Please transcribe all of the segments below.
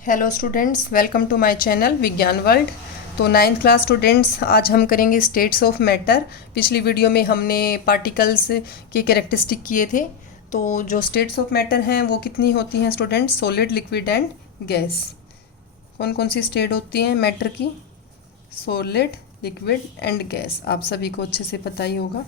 Hello students, welcome to my channel Vigyan world. तो ninth class students, आज हम करेंगे स्टेट्स ऑफ मैटर। पिछली वीडियो में हमने पार्टिकल्स के कैरेक्टरिस्टिक किए थे। तो जो स्टेट्स ऑफ मैटर हैं वो कितनी होती हैं students? Solid, liquid and gas. कौन कौन सी स्टेट होती हैं मैटर की? Solid, liquid and gas. आप सभी को अच्छे से पता ही होगा।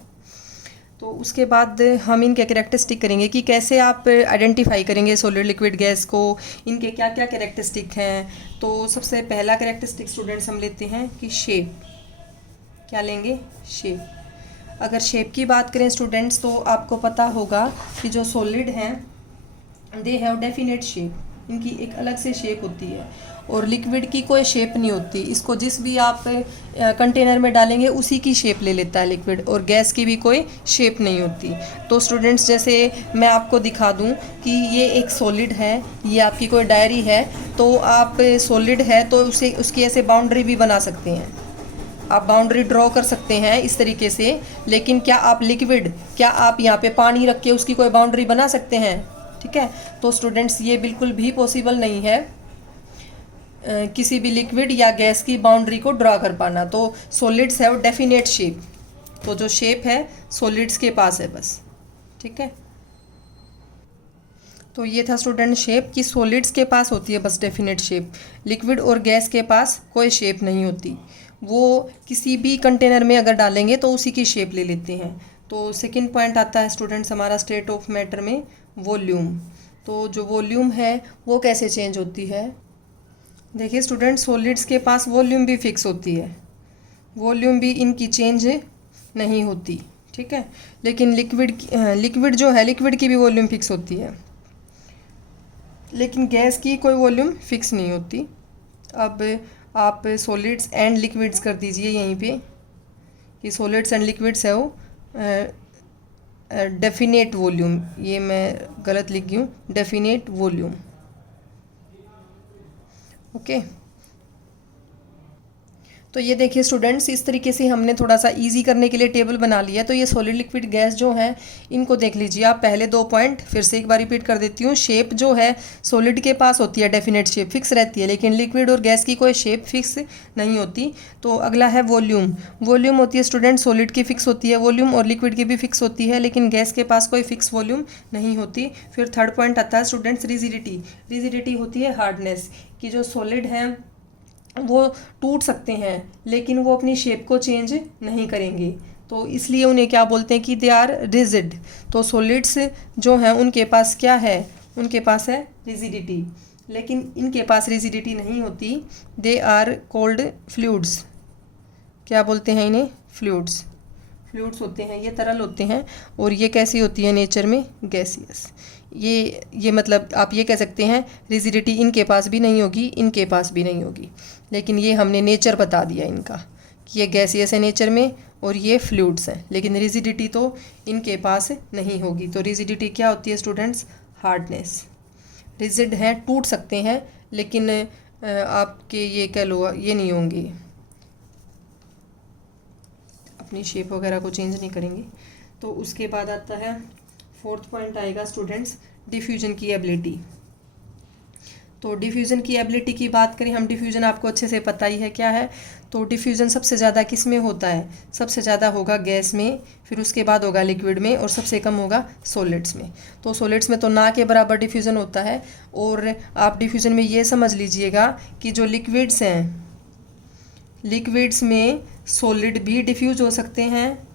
तो उसके बाद हम इनके कैरेक्टरिस्टिक करेंगे कि कैसे आप आइडेंटिफाई करेंगे सॉलिड, लिक्विड, गैस को, इनके क्या क्या कैरेक्टरिस्टिक हैं। तो सबसे पहला कैरेक्टरिस्टिक स्टूडेंट्स हम लेते हैं कि शेप। क्या लेंगे? शेप। अगर शेप की बात करें स्टूडेंट्स, तो आपको पता होगा कि जो सॉलिड हैं दे हैव डेफिनेट शेप, इनकी एक अलग से शेप होती है। और लिक्विड की कोई शेप नहीं होती, इसको जिस भी आप कंटेनर में डालेंगे उसी की शेप ले लेता है लिक्विड। और गैस की भी कोई शेप नहीं होती। तो स्टूडेंट्स, जैसे मैं आपको दिखा दूं कि ये एक सॉलिड है, ये आपकी कोई डायरी है, तो आप सॉलिड है तो उसे उसकी ऐसे बाउंड्री भी बना सकते हैं, आप बाउंड्री ड्रॉ कर सकते हैं इस तरीके से। लेकिन क्या आप लिक्विड, क्या आप यहाँ पे पानी रख के उसकी कोई बाउंड्री बना सकते हैं? ठीक है, तो स्टूडेंट्स ये बिल्कुल भी पॉसिबल नहीं है किसी भी लिक्विड या गैस की बाउंड्री को ड्रा कर पाना। तो सॉलिड्स हैव डेफिनेट शेप, तो जो शेप है सॉलिड्स के पास है बस। ठीक है, तो ये था स्टूडेंट शेप कि सॉलिड्स के पास होती है बस डेफिनेट शेप, लिक्विड और गैस के पास कोई शेप नहीं होती। वो किसी भी कंटेनर में अगर डालेंगे तो उसी की शेप ले लेते हैं। तो सेकंड पॉइंट आता है स्टूडेंट्स हमारा स्टेट ऑफ मैटर में, वॉल्यूम। तो जो वॉल्यूम है वो कैसे चेंज होती है? देखिए स्टूडेंट, सॉलिड्स के पास वॉल्यूम भी फिक्स होती है, वॉल्यूम भी इनकी चेंज नहीं होती। ठीक है, लेकिन लिक्विड जो है, लिक्विड की भी वॉल्यूम फिक्स होती है, लेकिन गैस की कोई वॉल्यूम फिक्स नहीं होती। अब आप सॉलिड्स एंड लिक्विड्स कर दीजिए यहीं पे कि सॉलिड्स एंड लिक्विड्स है वो डेफिनेट वॉल्यूम, ये मैं गलत लिख गई हूँ, डेफिनेट वॉल्यूम। ओके, तो ये देखिए स्टूडेंट्स, इस तरीके से हमने थोड़ा सा इजी करने के लिए टेबल बना लिया। तो ये सॉलिड, लिक्विड, गैस जो है इनको देख लीजिए आप। पहले दो पॉइंट फिर से एक बार रिपीट कर देती हूँ। शेप जो है सॉलिड के पास होती है, डेफिनेट शेप फिक्स रहती है, लेकिन लिक्विड और गैस की कोई शेप फिक्स नहीं होती। तो अगला है वॉल्यूम। वॉल्यूम होती है स्टूडेंट, सॉलिड की फिक्स होती है वॉल्यूम और लिक्विड की भी फिक्स होती है, लेकिन गैस के पास कोई फिक्स वॉल्यूम नहीं होती। फिर थर्ड पॉइंट आता है स्टूडेंट्स रिजिडिटी। रिजिडिटी होती है हार्डनेस, कि जो सॉलिड है वो टूट सकते हैं लेकिन वो अपनी शेप को चेंज नहीं करेंगे, तो इसलिए उन्हें क्या बोलते हैं कि दे आर रिजिड। तो सॉलिड्स जो हैं उनके पास क्या है? उनके पास है रिजिडिटी, लेकिन इनके पास रिजिडिटी नहीं होती। They are called fluids. क्या बोलते हैं इन्हें? फ्लूइड्स। फ्लूइड्स होते हैं, ये तरल होते हैं। और ये कैसी होती है नेचर में? गैसियस। ये मतलब आप ये कह सकते हैं रिजिडिटी इनके पास भी नहीं होगी, इनके पास भी नहीं होगी, लेकिन ये हमने नेचर बता दिया इनका कि ये गैसियस है नेचर में और ये फ्लूइड्स हैं, लेकिन रिजिडिटी तो इनके पास नहीं होगी। तो रिजिडिटी क्या होती है स्टूडेंट्स? हार्डनेस। रिजिड हैं, टूट सकते हैं, लेकिन आपके ये कह लो ये नहीं होंगे, अपनी शेप वगैरह को चेंज नहीं करेंगे। तो उसके बाद आता है फोर्थ पॉइंट आएगा स्टूडेंट्स, डिफ्यूजन की एबिलिटी। तो डिफ्यूज़न की एबिलिटी की बात करें हम, डिफ्यूज़न आपको अच्छे से पता ही है क्या है। तो डिफ्यूज़न सबसे ज़्यादा किस में होता है? सबसे ज़्यादा होगा गैस में, फिर उसके बाद होगा लिक्विड में, और सबसे कम होगा सॉलिड्स में। तो सॉलिड्स में तो ना के बराबर डिफ्यूज़न होता है। और आप डिफ्यूज़न में ये समझ लीजिएगा कि जो लिक्विड्स हैं, लिक्विड्स में सॉलिड भी डिफ्यूज़ हो सकते हैं,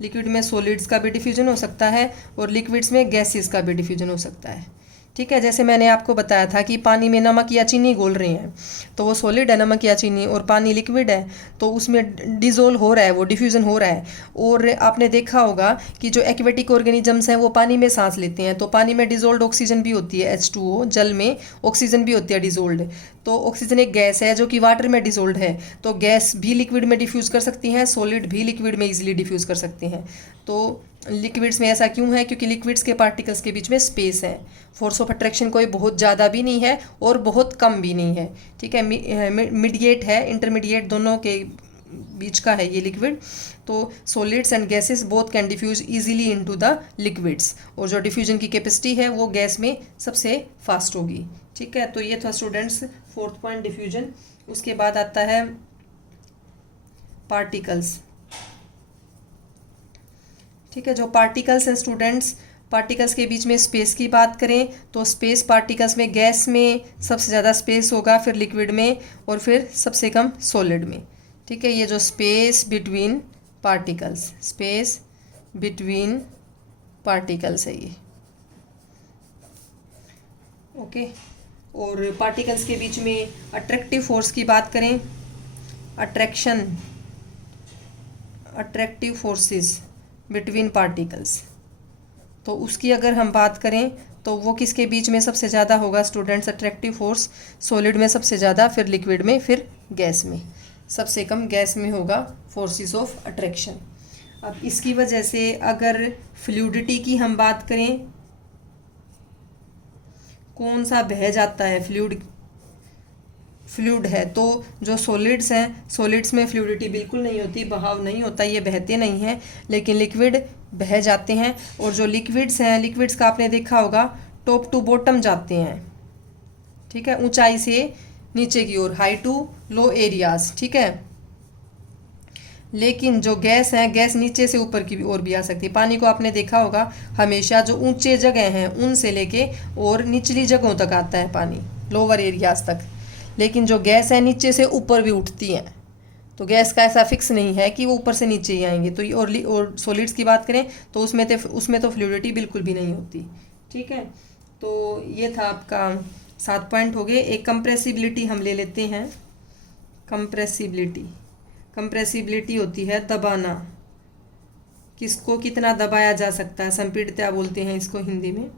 लिक्विड में सॉलिड्स का भी डिफ्यूजन हो सकता है, और लिक्विड्स में गैसेस का भी डिफ्यूजन हो सकता है। ठीक है, जैसे मैंने आपको बताया था कि पानी में नमक या चीनी घोल रहे हैं, तो वो सॉलिड है नमक या चीनी, और पानी लिक्विड है, तो उसमें डिज़ोल्व हो रहा है, वो डिफ्यूजन हो रहा है। और आपने देखा होगा कि जो एक्वेटिक ऑर्गेनिजम्स हैं वो पानी में सांस लेते हैं, तो पानी में डिज़ोल्ड ऑक्सीजन भी होती है, H2O। जल में ऑक्सीजन भी होती है डिज़ोल्ड। तो ऑक्सीजन एक गैस है जो कि वाटर में डिज़ोल्ड है, तो गैस भी लिक्विड में डिफ्यूज़ कर सकती हैं, सॉलिड भी लिक्विड में ईजिली डिफ्यूज़ कर सकते हैं। तो लिक्विड्स में ऐसा क्यों है? क्योंकि लिक्विड्स के पार्टिकल्स के बीच में स्पेस है, फोर्स ऑफ अट्रैक्शन कोई बहुत ज़्यादा भी नहीं है और बहुत कम भी नहीं है। ठीक है, मीडिएट है, इंटरमीडिएट दोनों के बीच का है ये लिक्विड। तो solids and gases both can diffuse easily into the liquids, और जो डिफ्यूजन की कैपेसिटी है वो गैस में सबसे फास्ट होगी। ठीक है, तो ये था स्टूडेंट्स फोर्थ पॉइंट डिफ्यूजन। उसके बाद आता है पार्टिकल्स। ठीक है, जो पार्टिकल्स हैं स्टूडेंट्स, पार्टिकल्स के बीच में स्पेस की बात करें तो स्पेस पार्टिकल्स में गैस में सबसे ज़्यादा स्पेस होगा, फिर लिक्विड में, और फिर सबसे कम सॉलिड में। ठीक है, ये जो space between particles, space between particles है ये। ओके, और पार्टिकल्स के बीच में अट्रैक्टिव फोर्स की बात करें, अट्रैक्टिव फोर्सेस बिटवीन पार्टिकल्स, तो उसकी अगर हम बात करें तो वो किसके बीच में सबसे ज़्यादा होगा स्टूडेंट्स? अट्रैक्टिव फोर्स सॉलिड में सबसे ज़्यादा, फिर लिक्विड में, फिर गैस में। सबसे कम गैस में होगा फोर्सेस ऑफ अट्रैक्शन। अब इसकी वजह से अगर फ्लूइडिटी की हम बात करें, कौन सा बह जाता है? फ्लूइड है, तो जो सॉलिड्स हैं, सॉलिड्स में फ्लूइडिटी बिल्कुल नहीं होती, बहाव नहीं होता, ये बहते नहीं हैं। लेकिन लिक्विड बह जाते हैं, और जो लिक्विड्स हैं, लिक्विड्स का आपने देखा होगा टॉप टू बॉटम जाते हैं। ठीक है, ऊंचाई से नीचे की ओर, हाई टू लो एरियाज। ठीक है, लेकिन जो गैस है, गैस नीचे से ऊपर की ओर भी आ सकती है। पानी को आपने देखा होगा हमेशा जो ऊंचे जगह हैं उनसे लेके और निचली जगहों तक आता है पानी, लोअर एरियाज तक। लेकिन जो गैस है नीचे से ऊपर भी उठती हैं, तो गैस का ऐसा फिक्स नहीं है कि वो ऊपर से नीचे ही आएंगे। तो और सॉलिड्स की बात करें तो उसमें तो फ्लूइडिटी बिल्कुल भी नहीं होती। ठीक है, तो ये था आपका 7 पॉइंट हो गए। एक कंप्रेसिबिलिटी हम ले लेते हैं। कंप्रेसिबिलिटी होती है दबाना, किसको कितना दबाया जा सकता है, संपीड़ितता बोलते हैं इसको हिंदी में।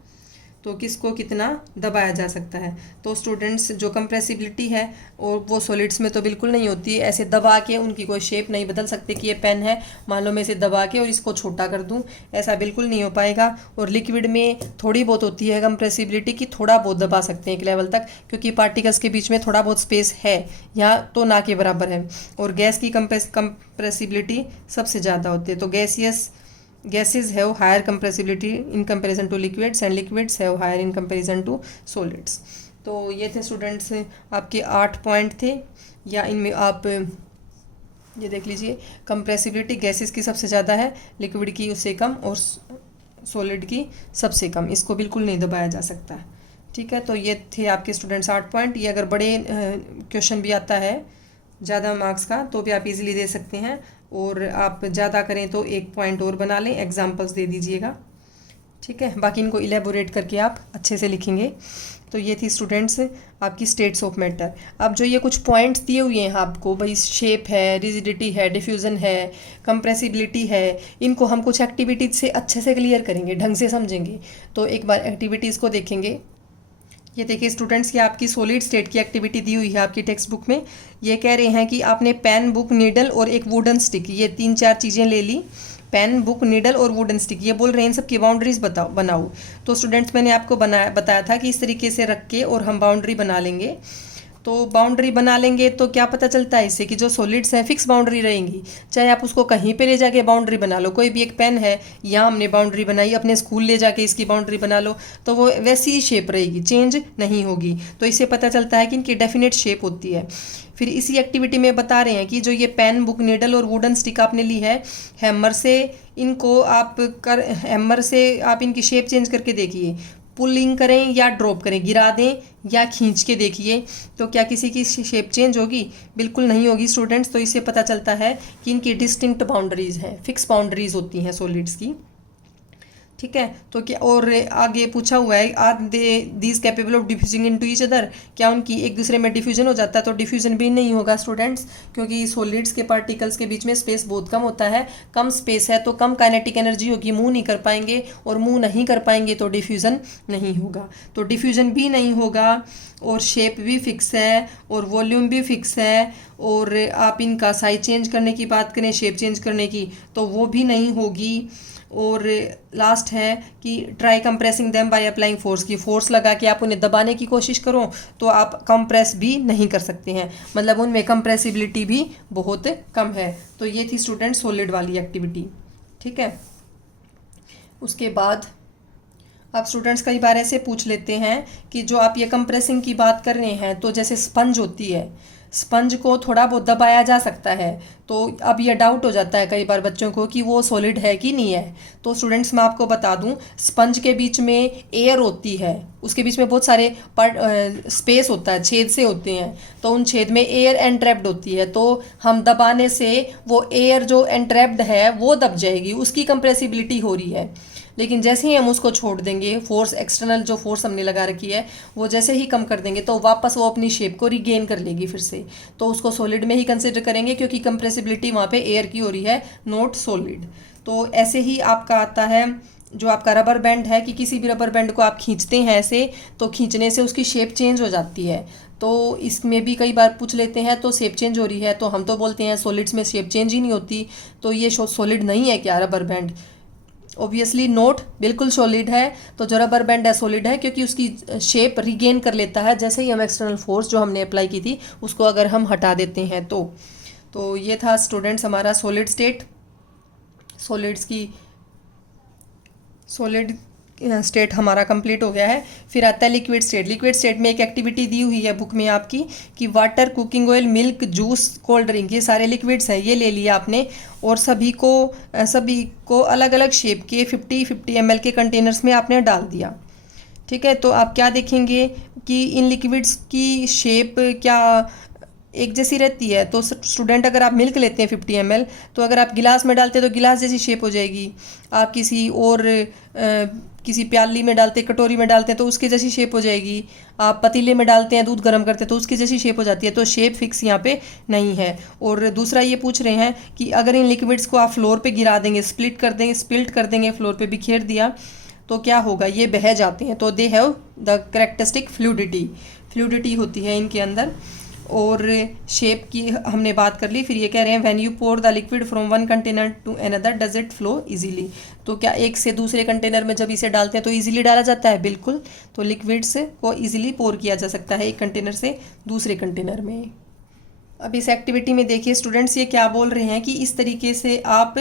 तो किसको कितना दबाया जा सकता है। तो स्टूडेंट्स, जो कंप्रेसिबिलिटी है और वो सॉलिड्स में तो बिल्कुल नहीं होती। ऐसे दबा के उनकी कोई शेप नहीं बदल सकते कि ये पेन है, मान लो मैं इसे दबा के और इसको छोटा कर दूं, ऐसा बिल्कुल नहीं हो पाएगा। और लिक्विड में थोड़ी बहुत होती है कंप्रेसिबिलिटी की, थोड़ा बहुत दबा सकते हैं एक लेवल तक, क्योंकि पार्टिकल्स के बीच में थोड़ा बहुत स्पेस है, यहाँ तो ना के बराबर है। और गैस की कंप्रेसिबिलिटी सबसे ज़्यादा होती है। तो gases have higher compressibility in comparison to liquids and liquids have higher in comparison to solids। तो ये थे स्टूडेंट्स आपके 8 पॉइंट थे, या इनमें आप ये देख लीजिए, कंप्रेसिबिलिटी गैसेस की सबसे ज़्यादा है, लिक्विड की उससे कम, और सॉलिड की सबसे कम। इसको बिल्कुल नहीं दबाया जा सकता। ठीक है, तो ये थे आपके स्टूडेंट्स 8 पॉइंट। ये अगर बड़े क्वेश्चन भी आता है ज़्यादा मार्क्स का तो भी आप इजीली दे सकते हैं, और आप ज़्यादा करें तो 1 पॉइंट और बना लें, एग्जांपल्स दे दीजिएगा। ठीक है, बाकी इनको इलेबोरेट करके आप अच्छे से लिखेंगे। तो ये थी स्टूडेंट्स आपकी स्टेट्स ऑफ मैटर। अब जो ये कुछ पॉइंट्स दिए हुए हैं आपको, भाई शेप है, रिजिडिटी है, डिफ्यूज़न है, कंप्रेसिबिलिटी है, इनको हम कुछ एक्टिविटीज से अच्छे से क्लियर करेंगे, ढंग से समझेंगे। तो एक बार एक्टिविटीज़ को देखेंगे। ये देखिए स्टूडेंट्स की आपकी सॉलिड स्टेट की एक्टिविटी दी हुई है आपकी टेक्स्ट बुक में। ये कह रहे हैं कि आपने पेन, बुक, नीडल और एक वुडन स्टिक, ये 3-4 चीज़ें ले ली। पेन, बुक, नीडल और वुडन स्टिक, ये बोल रहे हैं इन सब की बाउंड्रीज बनाओ। तो स्टूडेंट्स मैंने आपको बताया था कि इस तरीके से रख के और हम बाउंड्री बना लेंगे। तो बाउंड्री बना लेंगे तो क्या पता चलता है इससे कि जो सॉलिड्स हैं फिक्स बाउंड्री रहेंगी, चाहे आप उसको कहीं पे ले जाके बाउंड्री बना लो। कोई भी एक पेन है, यहाँ हमने बाउंड्री बनाई, अपने स्कूल ले जाके इसकी बाउंड्री बना लो, तो वो वैसी ही शेप रहेगी, चेंज नहीं होगी। तो इससे पता चलता है कि इनकी डेफिनेट शेप होती है। फिर इसी एक्टिविटी में बता रहे हैं कि जो ये पेन, बुक, नीडल और वुडन स्टिक आपने ली है, हैमर से आप इनकी शेप चेंज करके देखिए। पुलिंग करें या ड्रॉप करें, गिरा दें या खींच के देखिए, तो क्या किसी की शेप चेंज होगी? बिल्कुल नहीं होगी स्टूडेंट्स। तो इससे पता चलता है कि इनकी डिस्टिंक्ट बाउंड्रीज हैं, फिक्स बाउंड्रीज होती हैं सॉलिड्स की। ठीक है, तो क्या और आगे पूछा हुआ है, are these capable of diffusing into each other, क्या उनकी एक दूसरे में डिफ्यूजन हो जाता है? तो डिफ्यूजन भी नहीं होगा स्टूडेंट्स, क्योंकि सॉलिड्स के पार्टिकल्स के बीच में स्पेस बहुत कम होता है। कम स्पेस है तो कम काइनेटिक एनर्जी होगी, मूव नहीं कर पाएंगे, और मूव नहीं कर पाएंगे तो डिफ्यूजन नहीं होगा। तो डिफ्यूजन भी नहीं होगा, और शेप भी फिक्स है, और वॉल्यूम भी फिक्स है। और आप इनका साइज चेंज करने की बात करें, शेप चेंज करने की, तो वो भी नहीं होगी। और लास्ट है कि try compressing them by applying force, की फोर्स लगा के आप उन्हें दबाने की कोशिश करो तो आप कंप्रेस भी नहीं कर सकते हैं, मतलब उनमें कंप्रेसिबिलिटी भी बहुत कम है। तो ये थी स्टूडेंट सॉलिड वाली एक्टिविटी। ठीक है, उसके बाद अब स्टूडेंट्स कई बार ऐसे पूछ लेते हैं कि जो आप ये कंप्रेसिंग की बात कर रहे हैं, तो जैसे स्पंज होती है, स्पंज को थोड़ा बहुत दबाया जा सकता है, तो अब ये डाउट हो जाता है कई बार बच्चों को कि वो सॉलिड है कि नहीं है। तो स्टूडेंट्स मैं आपको बता दूं, स्पंज के बीच में एयर होती है, उसके बीच में बहुत सारे स्पेस होता है, छेद से होते हैं, तो उन छेद में एयर एंट्रैप्ड होती है, तो हम दबाने से वो एयर जो एंट्रैप्ड है वो दब जाएगी, उसकी कंप्रेसिबिलिटी हो रही है। लेकिन जैसे ही हम उसको छोड़ देंगे, फोर्स एक्सटर्नल जो फोर्स हमने लगा रखी है वो जैसे ही कम कर देंगे, तो वापस वो अपनी शेप को रिगेन कर लेगी फिर से, तो उसको सॉलिड में ही कंसिडर करेंगे, क्योंकि कंप्रेसिबिलिटी वहाँ पे एयर की हो रही है, नॉट सॉलिड। तो ऐसे ही आपका आता है जो आपका रबर बैंड है, कि किसी भी रबर बैंड को आप खींचते हैं ऐसे, तो खींचने से उसकी शेप चेंज हो जाती है। तो इसमें भी कई बार पूछ लेते हैं तो शेप चेंज हो रही है, तो हम तो बोलते हैं सॉलिड्स में शेप चेंज ही नहीं होती, तो ये सॉलिड नहीं है क्या रबर बैंड? ऑब्वियसली नोट, बिल्कुल सॉलिड है। तो जो रबर बैंड है सॉलिड है, क्योंकि उसकी शेप रिगेन कर लेता है जैसे ही हम एक्सटर्नल फोर्स जो हमने अप्लाई की थी उसको अगर हम हटा देते हैं तो ये था स्टूडेंट्स हमारा सॉलिड स्टेट, सॉलिड्स की सॉलिड स्टेट हमारा कंप्लीट हो गया है। फिर आता है लिक्विड स्टेट। लिक्विड स्टेट में एक एक्टिविटी दी हुई है बुक में आपकी कि water, cooking oil, milk, juice, cold drink, ये सारे लिक्विड्स हैं, ये ले लिया आपने, और सभी को अलग अलग शेप के 50 ml के कंटेनर्स में आपने डाल दिया। ठीक है, तो आप क्या देखेंगे कि इन लिक्विड्स की शेप क्या एक जैसी रहती है। तो स्टूडेंट अगर आप मिल्क लेते हैं 50 ml, तो अगर आप गिलास में डालते हैं तो गिलास जैसी शेप हो जाएगी। आप किसी प्याली में डालते, कटोरी में डालते हैं तो उसकी जैसी शेप हो जाएगी। आप पतीले में डालते हैं, दूध गर्म करते हैं तो उसकी जैसी शेप हो जाती है। तो शेप फिक्स यहाँ पे नहीं है। और दूसरा ये पूछ रहे हैं कि अगर इन लिक्विड्स को आप फ्लोर पे गिरा देंगे, स्पिल्ट कर देंगे, फ्लोर पे बिखेर दिया, तो क्या होगा? ये बह जाते हैं। तो they have the characteristic fluidity होती है इनके अंदर। और शेप की हमने बात कर ली। फिर ये कह रहे हैं when you pour the liquid from one container to another does it flow easily. तो क्या एक से दूसरे कंटेनर में जब इसे डालते हैं तो इजीली डाला जाता है? बिल्कुल। तो लिक्विड्स को इजीली पोर किया जा सकता है एक कंटेनर से दूसरे कंटेनर में। अब इस एक्टिविटी में देखिए स्टूडेंट्स, ये क्या बोल रहे हैं कि इस तरीके से आप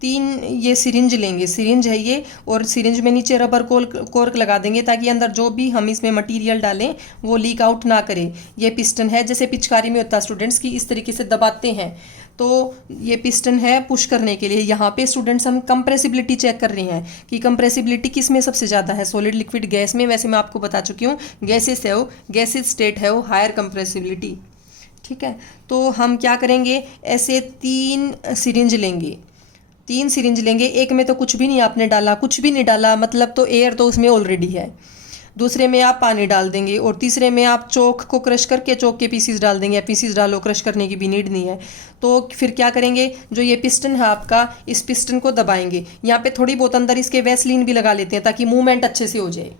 3 ये सिरिंज लेंगे, सिरिंज है ये, और सिरिंज में नीचे रबर कोर्क लगा देंगे ताकि अंदर जो भी हम इसमें मटेरियल डालें वो लीक आउट ना करे। ये पिस्टन है, जैसे पिचकारी में होता है स्टूडेंट्स की, इस तरीके से दबाते हैं तो ये पिस्टन है पुश करने के लिए। यहाँ पे स्टूडेंट्स हम कंप्रेसिबिलिटी चेक कर रहे हैं कि कंप्रेसिबिलिटी किस में सबसे ज़्यादा है, सॉलिड, लिक्विड, गैस में। वैसे मैं आपको बता चुकी हूँ गैसेस स्टेट है वो हायर कंप्रेसिबिलिटी। ठीक है, तो हम क्या करेंगे, ऐसे 3 सिरिंज लेंगे, 3 सिरिंज लेंगे। एक में तो कुछ भी नहीं आपने डाला, कुछ भी नहीं डाला, मतलब तो एयर तो उसमें ऑलरेडी है। दूसरे में आप पानी डाल देंगे, और तीसरे में आप चोक को क्रश करके चोक के पीसीस डाल देंगे। पीसीस डालो, क्रश करने की भी नीड नहीं है। तो फिर क्या करेंगे, जो ये पिस्टन है आपका, इस पिस्टन को दबाएंगे। यहाँ पे थोड़ी बहुत अंदर इसके वैसलीन भी लगा लेते हैं ताकि मूवमेंट अच्छे से हो जाए।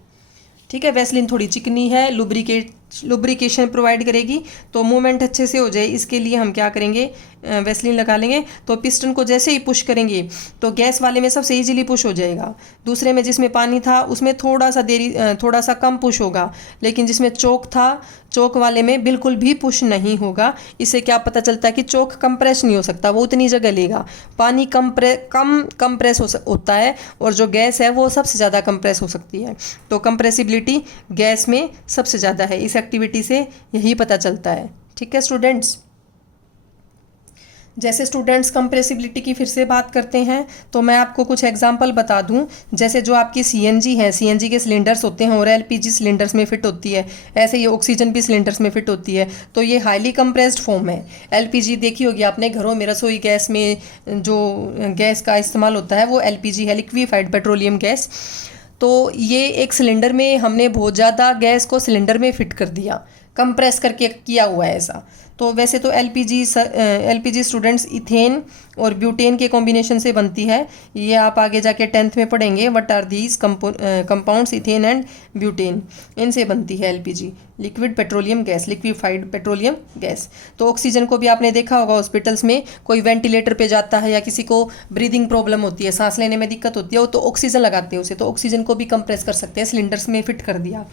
ठीक है, वैसलीन थोड़ी चिकनी है, लुब्रिकेशन प्रोवाइड करेगी, तो मूवमेंट अच्छे से हो जाए, इसके लिए हम क्या करेंगे, वैसलीन लगा लेंगे। तो पिस्टन को जैसे ही पुश करेंगे तो गैस वाले में सबसे इजीली पुश हो जाएगा। दूसरे में जिसमें पानी था उसमें थोड़ा सा कम पुश होगा, लेकिन जिसमें चोक था, चोक वाले में बिल्कुल भी पुश नहीं होगा। इससे क्या पता चलता है कि चोक कंप्रेस नहीं हो सकता, वो उतनी जगह लेगा। पानी कम कंप्रेस होता है, और जो गैस है वो सबसे ज़्यादा कंप्रेस हो सकती है। तो कंप्रेसिबिलिटी गैस में सबसे ज़्यादा है। इस एक्टिविटी से यही पता चलता है। ठीक है स्टूडेंट्स, जैसे स्टूडेंट्स कंप्रेसिबिलिटी की फिर से बात करते हैं, तो मैं आपको कुछ एग्जांपल बता दूं। जैसे जो आपकी सीएनजी है, सीएनजी के सिलेंडर्स होते हैं और एलपीजी सिलेंडर्स में फिट होती है, ऐसे ये ऑक्सीजन भी सिलेंडर्स में फिट होती है। तो ये हाईली कंप्रेस्ड फॉर्म है। एलपीजी देखी होगी आपने घरों में, रसोई गैस में जो गैस का इस्तेमाल होता है वो एलपीजी है, लिक्विफाइड पेट्रोलियम गैस। तो ये एक सिलेंडर में हमने बहुत ज़्यादा गैस को सिलेंडर में फिट कर दिया, कंप्रेस करके किया हुआ है ऐसा। तो वैसे तो एलपीजी स्टूडेंट्स इथेन और ब्यूटेन के कॉम्बिनेशन से बनती है। ये आप आगे जाके 10th में पढ़ेंगे, what are these compounds, ethane and butane, इनसे बनती है LPG, liquid petroleum gas, liquefied petroleum gas. तो ऑक्सीजन को भी आपने देखा होगा हॉस्पिटल्स में, कोई वेंटिलेटर पे जाता है या किसी को ब्रीदिंग प्रॉब्लम होती है, सांस लेने में दिक्कत होती है, तो ऑक्सीजन लगाते हैं उसे, तो ऑक्सीजन को भी कंप्रेस कर सकते हैं, सिलेंडर्स में फिट कर दिया।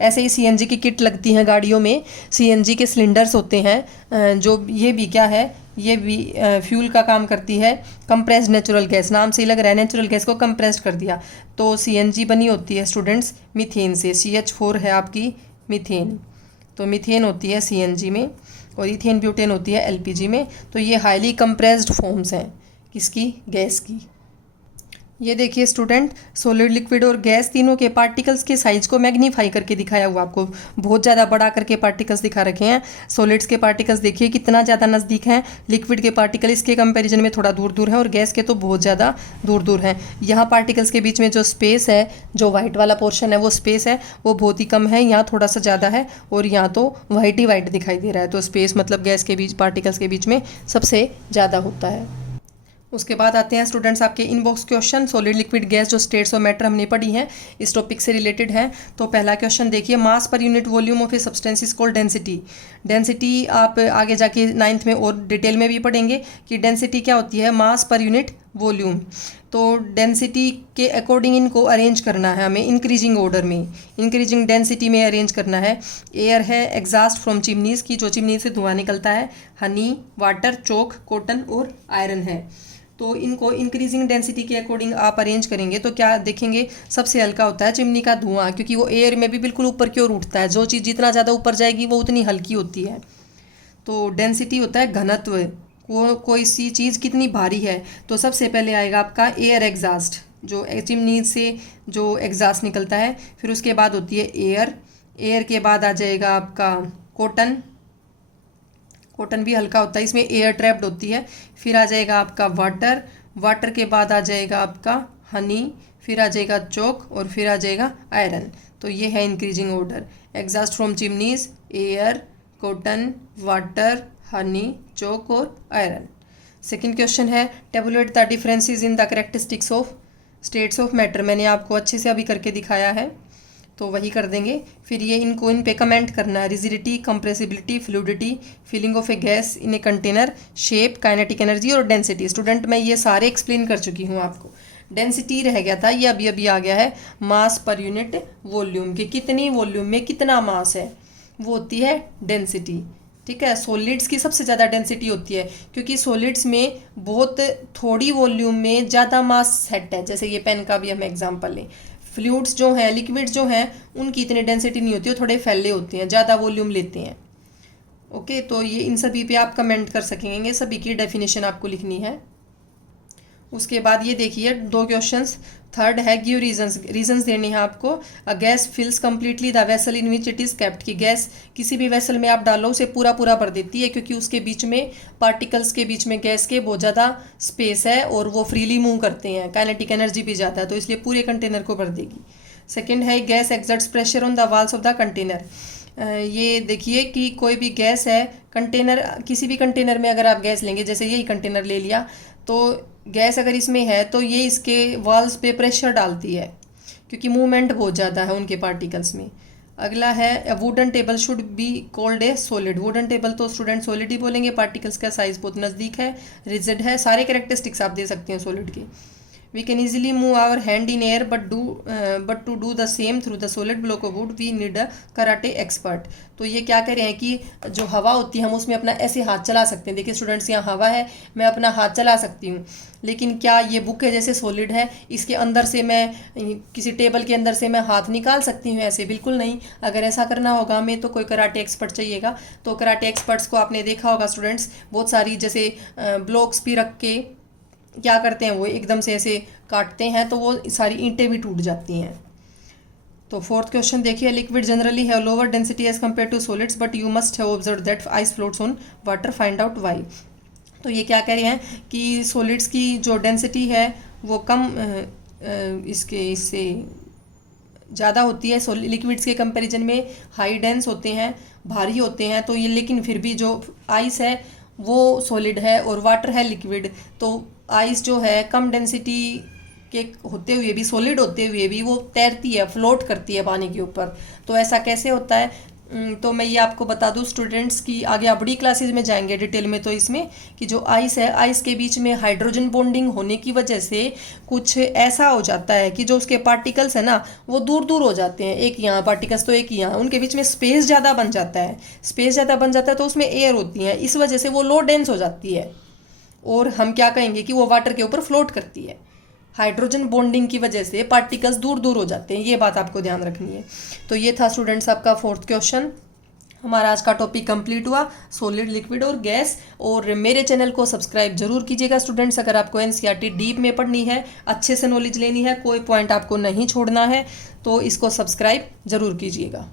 ऐसे ही सीएनजी की किट लगती हैं गाड़ियों में, सीएनजी के सिलेंडर्स होते हैं, जो ये भी क्या है, ये भी फ्यूल का काम करती है। कंप्रेस्ड नेचुरल गैस, नाम से ही लग रहा है नेचुरल गैस को कंप्रेस्ड कर दिया। तो CNG बनी होती है स्टूडेंट्स मीथेन से। CH4 है आपकी मीथेन, तो मीथेन होती है CNG में, और इथेन ब्यूटेन होती है LPG में। तो ये हाईली कंप्रेस्ड फॉर्म्स हैं किसकी, गैस की। ये देखिए स्टूडेंट, सॉलिड, लिक्विड और गैस तीनों के पार्टिकल्स के साइज को मैग्नीफाई करके दिखाया हुआ, आपको बहुत ज़्यादा बड़ा करके पार्टिकल्स दिखा रखे हैं। सॉलिड्स के पार्टिकल्स देखिए कितना ज़्यादा नज़दीक हैं, लिक्विड के पार्टिकल इसके कंपैरिजन में थोड़ा दूर दूर है, और गैस के तो बहुत ज़्यादा दूर दूर हैं। यहाँ पार्टिकल्स के बीच में जो स्पेस है, जो वाइट वाला पोर्शन है वो स्पेस है, वो बहुत ही कम है, यहाँ थोड़ा सा ज़्यादा है, और यहाँ तो वाइट ही वाइट दिखाई दे रहा है। तो स्पेस मतलब गैस के बीच, पार्टिकल्स के बीच में सबसे ज़्यादा होता है। उसके बाद आते हैं स्टूडेंट्स आपके inbox question. Solid, liquid, gas जो स्टेट्स ऑफ मैटर हमने पढ़ी हैं इस टॉपिक से रिलेटेड है। तो पहला क्वेश्चन देखिए, मास पर unit volume of a substance is called density. Density आप आगे जाके 9th में और डिटेल में भी पढ़ेंगे कि डेंसिटी क्या होती है, मास पर यूनिट वॉल्यूम। तो डेंसिटी के अकॉर्डिंग इनको अरेंज करना है हमें इंक्रीजिंग ऑर्डर में, इंक्रीजिंग डेंसिटी में अरेंज करना है। एयर है एग्जॉस्ट फ्रॉम चिमनीज की, जो चिमनी से धुआं निकलता है, हनी, वाटर, चोक, कॉटन और आयरन है। तो इनको इंक्रीजिंग डेंसिटी के अकॉर्डिंग आप अरेंज करेंगे तो क्या देखेंगे, सबसे हल्का होता है चिमनी का धुआं, क्योंकि वो एयर में भी बिल्कुल ऊपर की ओर उठता है। जो चीज़ जितना ज़्यादा ऊपर जाएगी वो उतनी हल्की होती है। तो डेंसिटी होता है घनत्व, कोई सी चीज़ कितनी भारी है। तो सबसे पहले आएगा आपका एयर एग्जॉस्ट, जो चिमनी से जो एग्जॉस्ट निकलता है। फिर उसके बाद होती है एयर, एयर के बाद आ जाएगा आपका कॉटन, कॉटन भी हल्का होता है, इसमें एयर ट्रैप्ड होती है। फिर आ जाएगा आपका वाटर, वाटर के बाद आ जाएगा आपका हनी, फिर आ जाएगा चोक, और फिर आ जाएगा आयरन। तो ये है increasing order, exhaust from chimneys, air, cotton, water, honey, chalk और आयरन। सेकेंड क्वेश्चन है, tabulate the differences in the characteristics of states of matter. मैंने आपको अच्छे से अभी करके दिखाया है, तो वही कर देंगे। फिर ये इनको इन पे कमेंट करना है, rigidity, compressibility, fluidity, feeling of A gas in a container, shape, kinetic energy और डेंसिटी। स्टूडेंट मैं ये सारे एक्सप्लेन कर चुकी हूँ आपको। डेंसिटी रह गया था, ये अभी अभी आ गया है, मास पर यूनिट वॉल्यूम के कितनी वॉल्यूम में कितना मास है वो होती है डेंसिटी। ठीक है, सॉलिड्स की सबसे ज़्यादा डेंसिटी होती है, क्योंकि सॉलिड्स में बहुत थोड़ी वॉल्यूम में ज़्यादा मास सेट है। जैसे ये पेन का भी हम एग्जांपल लें, फ्लूइड्स जो हैं, लिक्विड्स जो हैं, उनकी इतनी डेंसिटी नहीं होती, वो थोड़े फैले होते हैं, ज़्यादा वॉल्यूम लेते हैं। ओके, तो ये इन सभी पे आप कमेंट कर सकेंगे, सभी की डेफिनेशन आपको लिखनी है। उसके बाद ये देखिए 2 क्वेश्चंस। थर्ड है, गिव रीजंस, रीजंस देने हैं आपको। A gas fills completely the vessel in which it is kept, की गैस किसी भी वेसल में आप डालो उसे पूरा पूरा भर देती है, क्योंकि उसके बीच में पार्टिकल्स के बीच में गैस के बहुत ज़्यादा स्पेस है और वो फ्रीली मूव करते हैं, काइनेटिक एनर्जी भी ज़्यादा है, तो इसलिए पूरे कंटेनर को भर देगी। सेकेंड है, gas exerts pressure on the walls of the container. ये देखिए कि कोई भी गैस है, कंटेनर, किसी भी कंटेनर में अगर आप गैस लेंगे, जैसे यही कंटेनर ले लिया, तो गैस अगर इसमें है तो ये इसके वॉल्स पे प्रेशर डालती है, क्योंकि मूवमेंट बहुत ज़्यादा है उनके पार्टिकल्स में। अगला है, wooden table should be called a solid. Wooden table तो स्टूडेंट सॉलिड ही बोलेंगे, पार्टिकल्स का साइज बहुत नज़दीक है, रिजिड है, सारे कैरेक्टरिस्टिक्स आप दे सकते हैं सॉलिड के। We can easily move our hand in air, but to do the same through the solid block of wood we need a karate expert। तो ये क्या कह रहे हैं कि जो हवा होती है हम उसमें अपना ऐसे हाथ चला सकते हैं। देखिए स्टूडेंट्स, यहाँ हवा है, मैं अपना हाथ चला सकती हूँ, लेकिन क्या ये बुक है जैसे सॉलिड है, इसके अंदर से मैं, किसी टेबल के अंदर से मैं हाथ निकाल सकती हूँ? ऐसे बिल्कुल नहीं। अगर ऐसा करना होगा हमें तो कोई कराटे एक्सपर्ट चाहिएगा। तो कराटे एक्सपर्ट्स को आपने देखा होगा स्टूडेंट्स, बहुत सारी जैसे ब्लॉक्स भी रख के क्या करते हैं, वो एकदम से ऐसे काटते हैं तो वो सारी ईंटें भी टूट जाती हैं। तो फोर्थ क्वेश्चन देखिए, liquid generally have lower density as compare to solids but you must have observe that ice floats on water, find out why. तो ये क्या कह रहे हैं कि सॉलिड्स की जो डेंसिटी है वो कम इससे ज़्यादा होती है, लिक्विड्स के कंपैरिजन में हाई डेंस होते हैं, भारी होते हैं। तो ये, लेकिन फिर भी जो आइस है वो सॉलिड है और वाटर है लिक्विड, तो आइस जो है कम डेंसिटी के होते हुए भी, सॉलिड होते हुए भी वो तैरती है, फ्लोट करती है पानी के ऊपर। तो ऐसा कैसे होता है? तो मैं ये आपको बता दूं स्टूडेंट्स की आगे आप बड़ी क्लासेज में जाएंगे डिटेल में, तो इसमें कि जो आइस है, आइस के बीच में हाइड्रोजन बॉन्डिंग होने की वजह से कुछ ऐसा हो जाता है कि जो उसके पार्टिकल्स है ना वो दूर दूर हो जाते हैं, एक यहाँ पार्टिकल्स तो एक यहाँ, उनके बीच में स्पेस ज़्यादा बन जाता है, स्पेस ज़्यादा बन जाता है तो उसमें एयर होती है, इस वजह से वो लो डेंस हो जाती है और हम क्या कहेंगे कि वो वाटर के ऊपर फ्लोट करती है। हाइड्रोजन बॉन्डिंग की वजह से पार्टिकल्स दूर दूर हो जाते हैं, ये बात आपको ध्यान रखनी है। तो ये था स्टूडेंट्स आपका 4th क्वेश्चन। हमारा आज का टॉपिक कंप्लीट हुआ, सॉलिड, लिक्विड और गैस। और मेरे चैनल को सब्सक्राइब जरूर कीजिएगा स्टूडेंट्स, अगर आपको एनसीईआरटी डीप में पढ़नी है, अच्छे से नॉलेज लेनी है, कोई पॉइंट आपको नहीं छोड़ना है, तो इसको सब्सक्राइब जरूर कीजिएगा।